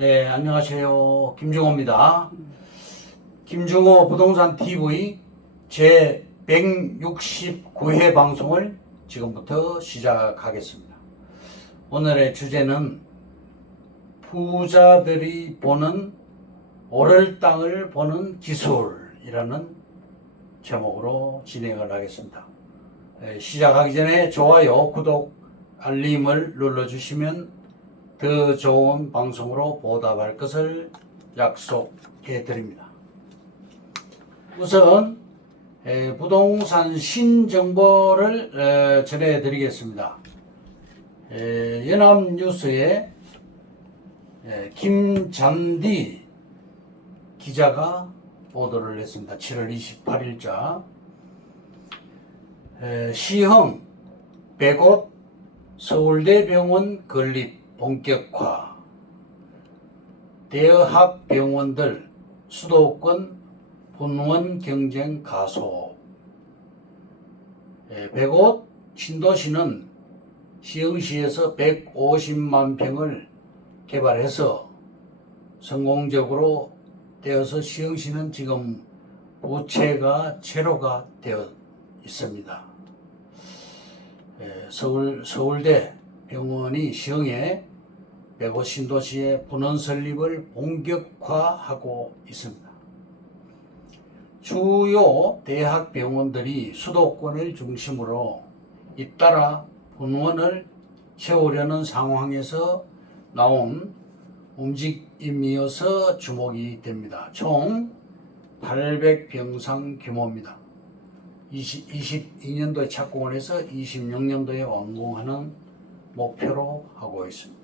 네, 안녕하세요. 김중호입니다. 김중호 부동산 TV 제 169회 방송을 지금부터 시작하겠습니다. 오늘의 주제는 부자들이 보는 오를 땅을 보는 기술이라는 제목으로 진행을 하겠습니다. 시작하기 전에 좋아요, 구독, 알림을 눌러주시면 더 좋은 방송으로 보답할 것을 약속해 드립니다. 우선 부동산 신정보를 전해 드리겠습니다. 연합뉴스에 김잔디 기자가 보도를 했습니다. 7월 28일자 시흥 100곳 서울대병원 건립 본격화, 대학병원들 수도권 분원 경쟁 가속. 100곳 신도시는 시흥시에서 150만 평을 개발해서 성공적으로 되어서 시흥시는 지금 부채가 제로가 되어 있습니다. 서울대 병원이 시흥에 105 신도시의 분원 설립을 본격화하고 있습니다. 주요 대학병원들이 수도권을 중심으로 잇따라 분원을 채우려는 상황에서 나온 움직임이어서 주목이 됩니다. 총 800병상 규모입니다. 22년도에 착공을 해서 26년도에 완공하는 목표로 하고 있습니다.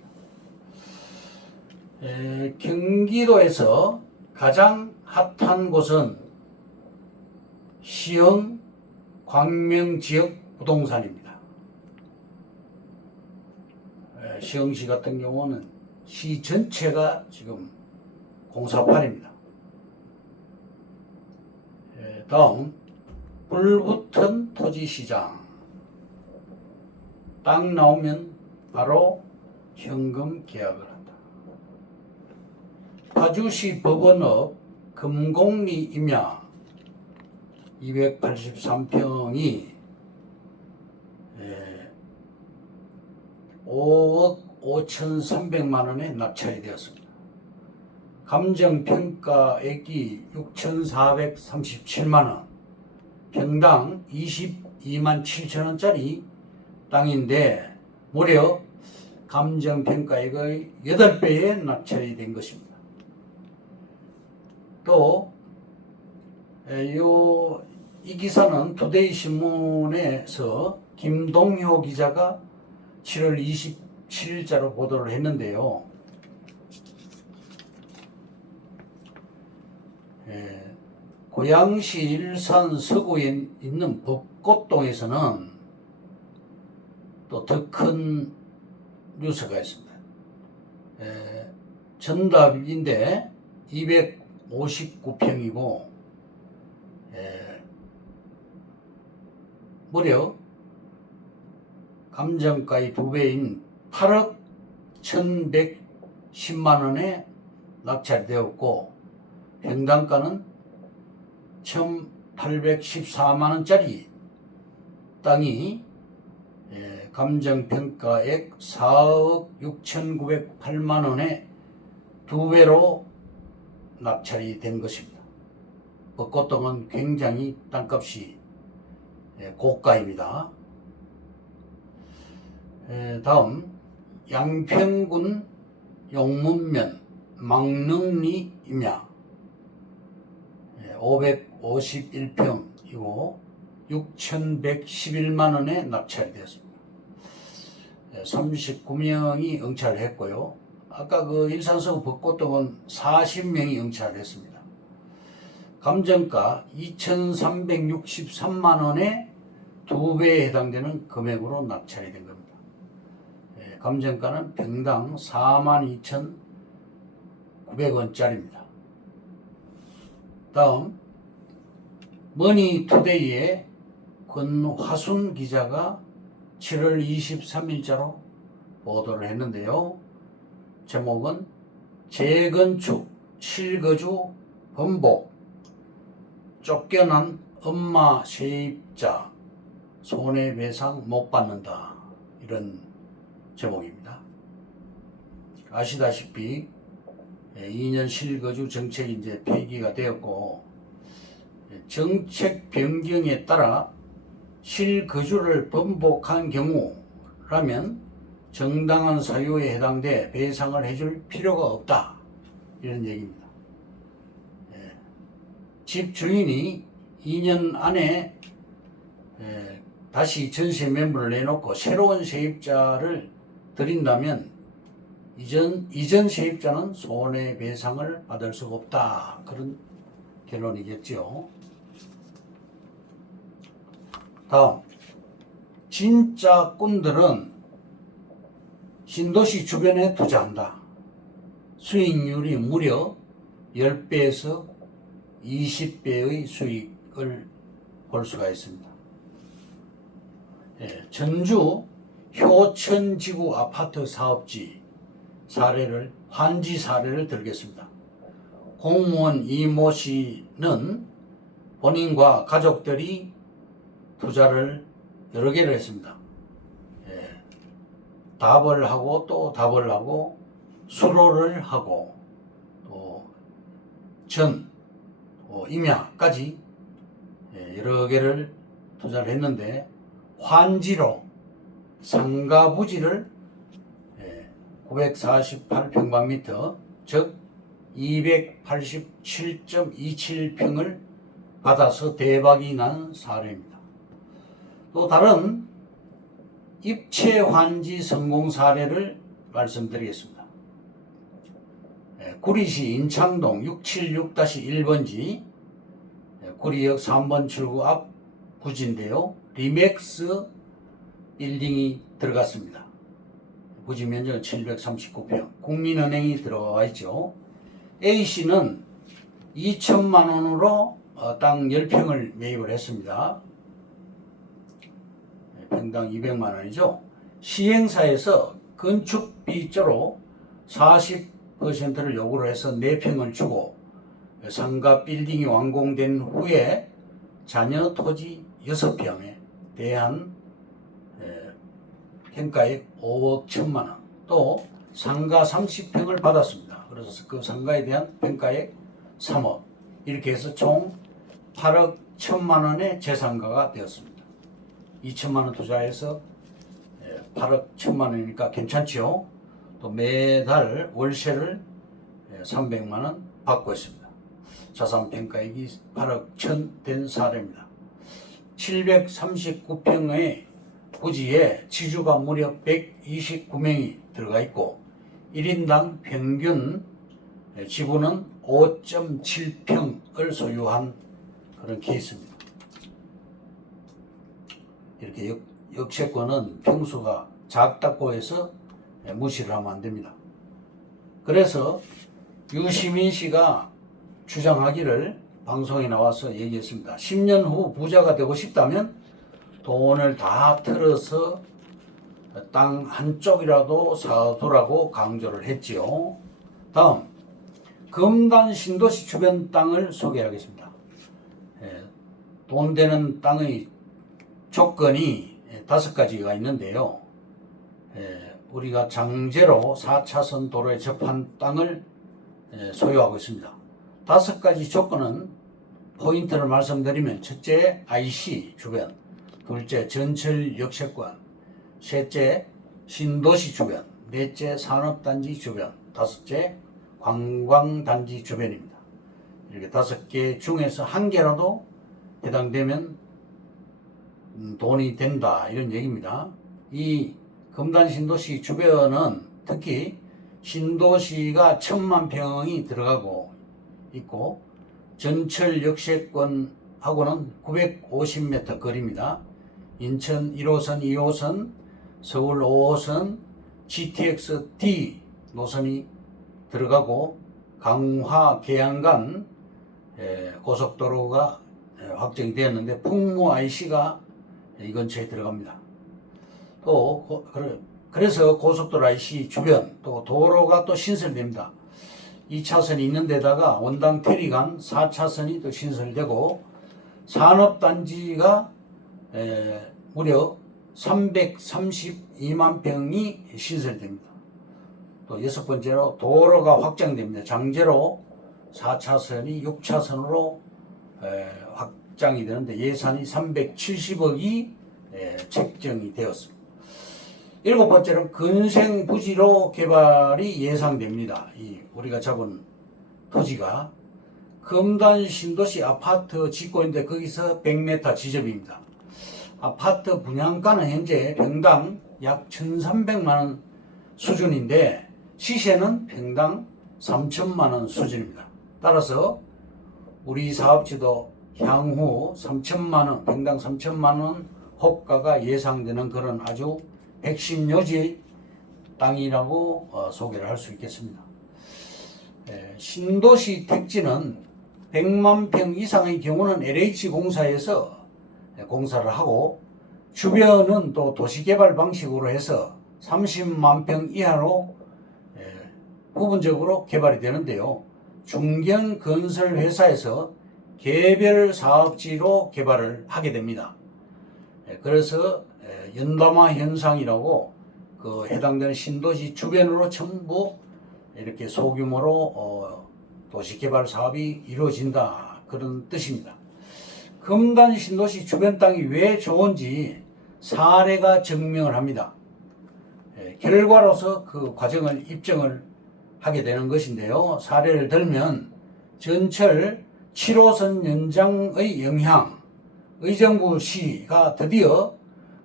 경기도에서 가장 핫한 곳은 시흥 광명지역 부동산입니다. 시흥시 같은 경우는 시 전체가 지금 공사판입니다. 다음 불붙은 토지시장. 땅 나오면 바로 현금 계약을 한다. 파주시 법원업 금곡리 임야 283평이 5억 5,300만 원에 낙찰이 되었습니다. 감정평가액이 6,437만 원, 평당 22만 7천 원짜리 땅인데 무려 감정평가액의 8배에 낙찰이 된 것입니다. 또 이 기사는 투데이 신문에서 김동효 기자가 7월 27일자로 보도를 했는데요. 고양시 일산 서구에 있는 벚꽃동에서는 또 더 큰 뉴스가 있습니다. 전답인데 259평이고 무려 감정가의 2배인 8억 1,110만 원에 낙찰이 되었고 평당가는 1,814만 원짜리 땅이 감정평가액 4억 6,908만 원에 2배로 낙찰이 된 것입니다. 벚꽃동은 굉장히 땅값이 고가입니다. 다음 양평군 용문면 망릉리 임야 551평이고 6,111만 원에 낙찰이 되었습니다. 39명이 응찰을 했고요. 아까 그 일산서구 벚꽃동은 40명이 응찰을 했습니다. 감정가 2,363만 원에 2배에 해당되는 금액으로 낙찰이 된 겁니다. 감정가는 평당 42,900원짜리입니다. 다음 머니투데이의 권화순 기자가 7월 23일자로 보도를 했는데요. 제목은 재건축, 실거주, 번복, 쫓겨난 엄마 세입자 손해배상 못 받는다. 이런 제목입니다. 아시다시피 2년 실거주 정책이 이제 폐기가 되었고, 정책 변경에 따라 실거주를 번복한 경우라면 정당한 사유에 해당돼 배상을 해줄 필요가 없다. 이런 얘기입니다. 집 주인이 2년 안에 다시 전세 매물을 내놓고 새로운 세입자를 들인다면 이전 세입자는 손해배상을 받을 수가 없다. 그런 결론이겠죠. 다음, 진짜 꾼들은 신도시 주변에 투자한다. 수익률이 무려 10배에서 20배의 수익을 볼 수가 있습니다. 전주 효천지구 아파트 사업지 환지 사례를 들겠습니다. 공무원 이모 씨는 본인과 가족들이 투자를 여러 개를 했습니다. 답을 하고 또 답을 하고 수로를 하고 또 임야까지 여러 개를 투자를 했는데, 환지로 상가 부지를 948평방미터 즉 287.27평을 받아서 대박이 난 사례입니다. 또 다른 입체 환지 성공 사례를 말씀드리겠습니다. 구리시 인창동 676-1번지 구리역 3번 출구 앞 부지인데요. 리맥스 빌딩이 들어갔습니다. 부지 면적은 739평. 국민은행이 들어와 있죠. A씨는 2천만 원으로 땅 10평을 매입을 했습니다. 평당 200만 원이죠. 시행사에서 건축비조로 40%를 요구를 해서 4평을 주고 상가 빌딩이 완공된 후에 잔여 토지 6평에 대한 평가액 5억 1천만 원, 또 상가 30평을 받았습니다. 그래서 그 상가에 대한 평가액 3억, 이렇게 해서 총 8억 1천만 원의 재상가가 되었습니다. 2천만 원 투자해서 8억 1천만 원이니까 괜찮지요. 또 매달 월세를 300만 원 받고 있습니다. 자산 평가액이 8억 1천 된 사례입니다. 739평의 부지에 지주가 무려 129명이 들어가 있고 1인당 평균 지분은 5.7평을 소유한 그런 케이스입니다. 이렇게 역세권은 평수가 작다고 해서 무시를 하면 안 됩니다. 그래서 유시민 씨가 주장하기를 방송에 나와서 얘기했습니다. 10년 후 부자가 되고 싶다면 돈을 다 틀어서 땅 한쪽이라도 사두라고 강조를 했지요. 다음, 금단 신도시 주변 땅을 소개하겠습니다. 돈 되는 땅의 조건이 5가지가 있는데요. 우리가 장제로 4차선 도로에 접한 땅을 소유하고 있습니다. 5가지 조건은 포인트를 말씀드리면, 첫째 IC 주변, 둘째 전철 역세권, 셋째 신도시 주변, 넷째 산업단지 주변, 다섯째 관광단지 주변입니다. 이렇게 5개 중에서 한 개라도 해당되면 돈이 된다, 이런 얘기입니다. 이 금단 신도시 주변은 특히 신도시가 1000만 평이 들어가고 있고 전철 역세권하고는 950m 거리입니다. 인천 1호선, 2호선, 서울 5호선, GTX-D 노선이 들어가고 강화 계양간 고속도로가 확정이 되었는데 풍무 IC가 이 근처에 들어갑니다. 또 그래서 고속도로 IC 주변 또 도로가 또 신설됩니다. 2차선이 있는 데다가 원당 테리간 4차선이 또 신설되고 산업단지가 무려 332만 평이 신설됩니다. 또 여섯 번째로 도로가 확장됩니다. 장제로 4차선이 6차선으로 확장이 되는데 예산이 370억이 책정이 되었습니다. 일곱 번째는 근생부지로 개발이 예상됩니다. 우리가 잡은 토지가 금단 신도시 아파트 짓고 있는데 거기서 100m 지점입니다. 아파트 분양가는 현재 평당 약 1,300만원 수준인데 시세는 평당 3천만원 수준입니다. 따라서 우리 사업지도 향후 3천만원, 평당 3천만원 호가가 예상되는 그런 아주 핵심 요지 땅이라고 소개를 할 수 있겠습니다. 신도시 택지는 100만 평 이상의 경우는 LH공사에서 공사를 하고 주변은 또 도시개발 방식으로 해서 30만 평 이하로 부분적으로 개발이 되는데요. 중견건설회사에서 개별 사업지로 개발을 하게 됩니다. 그래서 연담화 현상이라고 그 해당되는 신도시 주변으로 전부 이렇게 소규모로 도시개발 사업이 이루어진다 그런 뜻입니다. 금단 신도시 주변 땅이 왜 좋은지 사례가 증명을 합니다. 결과로서 그 과정을 입증을 하게 되는 것인데요. 사례를 들면 전철 7호선 연장의 영향, 의정부시가 드디어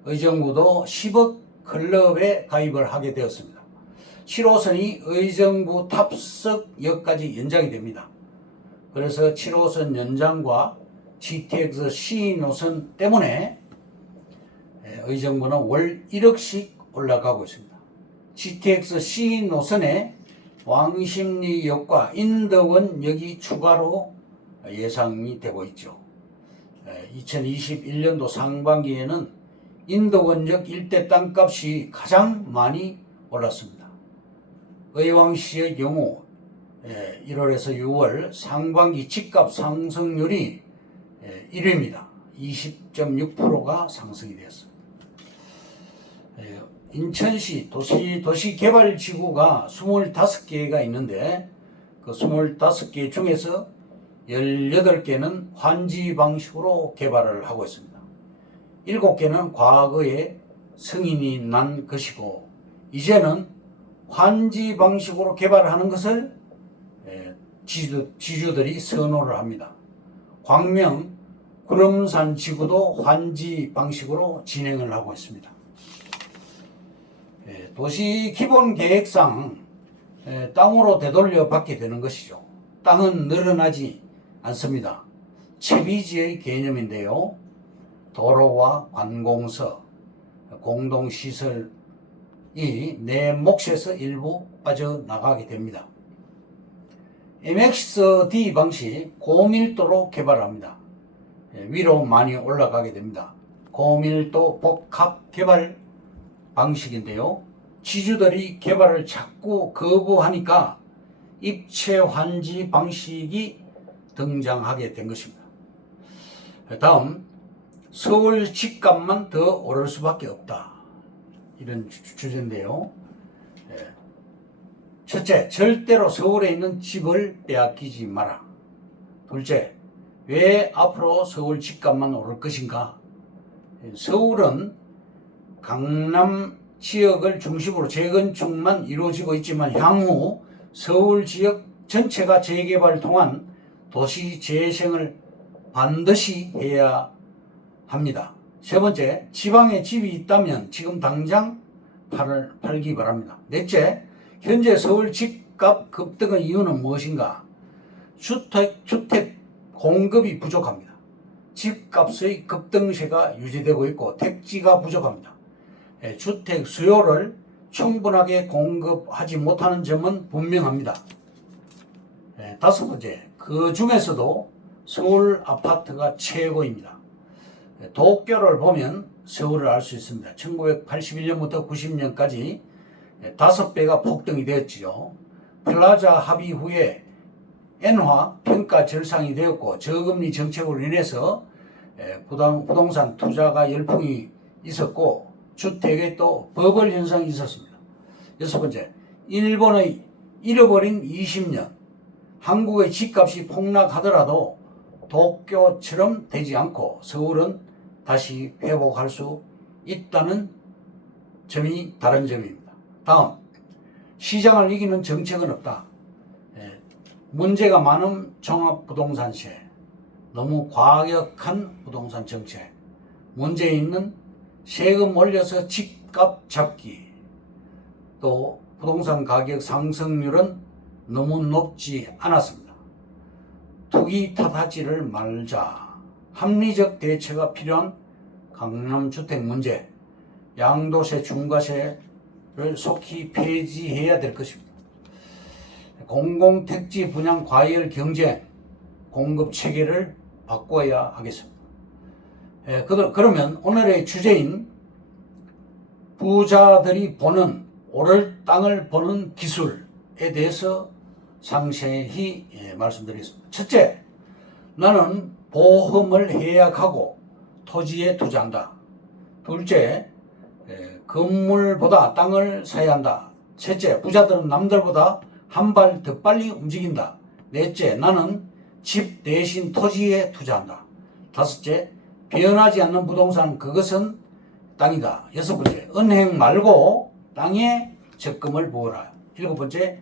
의정부도 10억 클럽에 가입을 하게 되었습니다. 7호선이 의정부 탑석역까지 연장이 됩니다. 그래서 7호선 연장과 GTX C 노선 때문에 의정부는 월 1억씩 올라가고 있습니다. GTX C 노선에 왕십리역과 인덕원역이 추가로 예상이 되고 있죠. 2021년도 상반기에는 인덕원역 일대 땅값이 가장 많이 올랐습니다. 의왕시의 경우 1월에서 6월 상반기 집값 상승률이 1위입니다. 20.6%가 상승이 되었습니다. 인천시 도시개발지구가 25개가 있는데 그 25개 중에서 18개는 환지 방식으로 개발을 하고 있습니다. 7개는 과거에 승인이 난 것이고 이제는 환지 방식으로 개발하는 것을 지주들이 선호를 합니다. 광명 구름산 지구도 환지 방식으로 진행을 하고 있습니다. 도시 기본 계획상 땅으로 되돌려 받게 되는 것이죠. 땅은 늘어나지 않습니다. 채비지의 개념인데요. 도로와 관공서, 공동시설이 내 몫에서 일부 빠져나가게 됩니다. MXD 방식 고밀도로 개발합니다. 위로 많이 올라가게 됩니다. 고밀도 복합 개발 방식인데요. 지주들이 개발을 자꾸 거부하니까 입체 환지 방식이 등장하게 된 것입니다. 다음, 서울 집값만 더 오를 수밖에 없다. 이런 주제인데요. 첫째, 절대로 서울에 있는 집을 빼앗기지 마라. 둘째, 왜 앞으로 서울 집값만 오를 것인가? 서울은 강남 지역을 중심으로 재건축만 이루어지고 있지만 향후 서울 지역 전체가 재개발을 통한 도시 재생을 반드시 해야 합니다. 세 번째, 지방에 집이 있다면 지금 당장 팔기 바랍니다. 넷째, 현재 서울 집값 급등의 이유는 무엇인가? 주택 공급이 부족합니다. 집값의 급등세가 유지되고 있고 택지가 부족합니다. 주택 수요를 충분하게 공급하지 못하는 점은 분명합니다. 다섯 번째, 그 중에서도 서울 아파트가 최고입니다. 도쿄를 보면 서울을 알 수 있습니다. 1981년부터 90년까지 5배가 폭등이 되었지요. 플라자 합의 후에 엔화 평가 절상이 되었고 저금리 정책으로 인해서 부동산 투자가 열풍이 있었고 주택에 또 버블 현상이 있었습니다. 여섯 번째, 일본의 잃어버린 20년. 한국의 집값이 폭락하더라도 도쿄처럼 되지 않고 서울은 다시 회복할 수 있다는 점이 다른 점입니다. 다음, 시장을 이기는 정책은 없다. 문제가 많은 종합부동산세, 너무 과격한 부동산 정책, 문제 있는 세금 올려서 집값 잡기, 또 부동산 가격 상승률은 너무 높지 않았습니다. 투기 탓하지를 말자. 합리적 대처가 필요한 강남주택 문제, 양도세, 중과세를 속히 폐지해야 될 것입니다. 공공택지 분양 과열 경쟁, 공급 체계를 바꿔야 하겠습니다. 그러면 오늘의 주제인 부자들이 보는 오를 땅을 보는 기술에 대해서 상세히 말씀드리겠습니다. 첫째, 나는 보험을 해약하고 토지에 투자한다. 둘째, 건물보다 땅을 사야 한다. 셋째, 부자들은 남들보다 한 발 더 빨리 움직인다. 넷째, 나는 집 대신 토지에 투자한다. 다섯째, 변하지 않는 부동산, 그것은 땅이다. 여섯 번째, 은행 말고 땅에 적금을 부어라. 일곱 번째,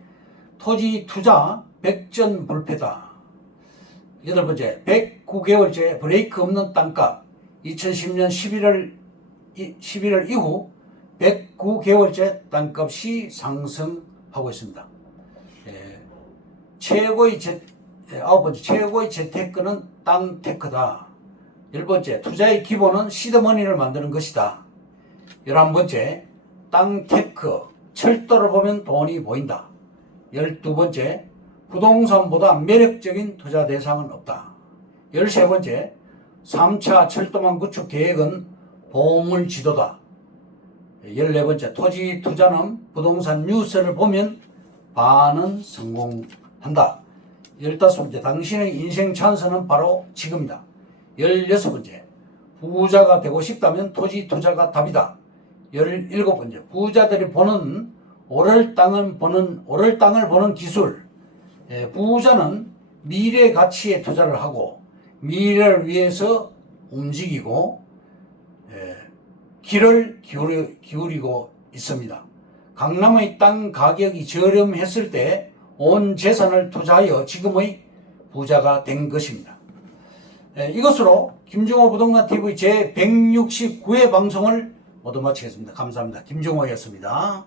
토지 투자 백전불패다. 여덟 번째, 109개월째 브레이크 없는 땅값. 2010년 11월 이후 109개월째 땅값이 상승하고 있습니다. 아홉 번째, 최고의 재테크는 땅 테크다. 열 번째, 투자의 기본은 시드머니를 만드는 것이다. 11번째, 땅 테크, 철도를 보면 돈이 보인다. 12번째, 부동산보다 매력적인 투자 대상은 없다. 13번째, 3차 철도망 구축 계획은 보물 지도다. 14번째, 토지 투자는 부동산 뉴스를 보면 반은 성공한다. 15번째, 당신의 인생 찬스는 바로 지금이다. 16번째, 부자가 되고 싶다면 토지 투자가 답이다. 17번째, 부자들이 보는 오를 땅을 보는 기술. 부자는 미래 가치에 투자를 하고 미래를 위해서 움직이고 귀를 기울이고 있습니다. 강남의 땅 가격이 저렴했을 때 온 재산을 투자하여 지금의 부자가 된 것입니다. 이것으로 김종호 부동산 TV 제 169회 방송을 모두 마치겠습니다. 감사합니다. 김종호였습니다.